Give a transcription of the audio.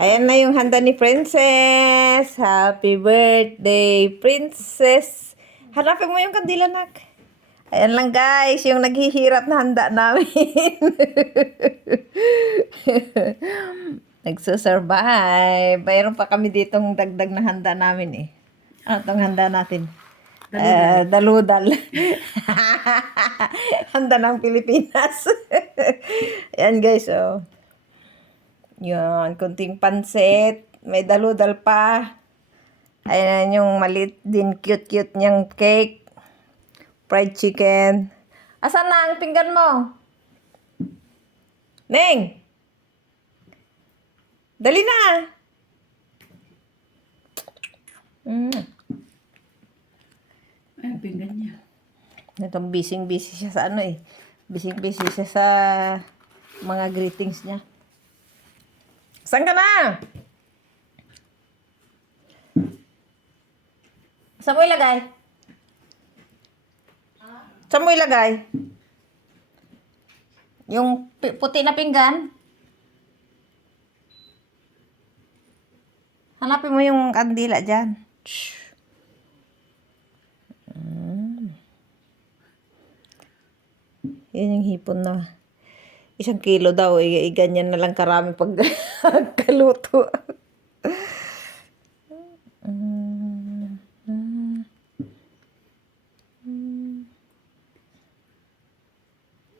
Ayan na yung handa ni Princess. Happy birthday, Princess. Hanapin mo yung kandila, nak. Ayan lang guys, yung naghihirap na handa namin. Nagsusurvive. Mayroon pa kami ditong dagdag na handa namin eh. Ano tong handa natin? Daludal. daludal. handa ng Pilipinas. Ayan guys, oh. Yan, kunting pansit. May daludal pa. Ayan yung malit din cute-cute niyang cake. Fried chicken. Asan na ang pinggan mo? Neng! Dali na! Mm. Ay, pinggan niya. Itong busy-busy siya sa ano eh. Busy-busy siya sa mga greetings niya. Saan ka na? Saan mo ilagay? Saan mo ilagay? Yung puti na pinggan? Hanapin mo yung kandila dyan. Shh. Yan yung hipon na isang kilo daw. Eh, eh, ganyan na lang karami pag kaluto.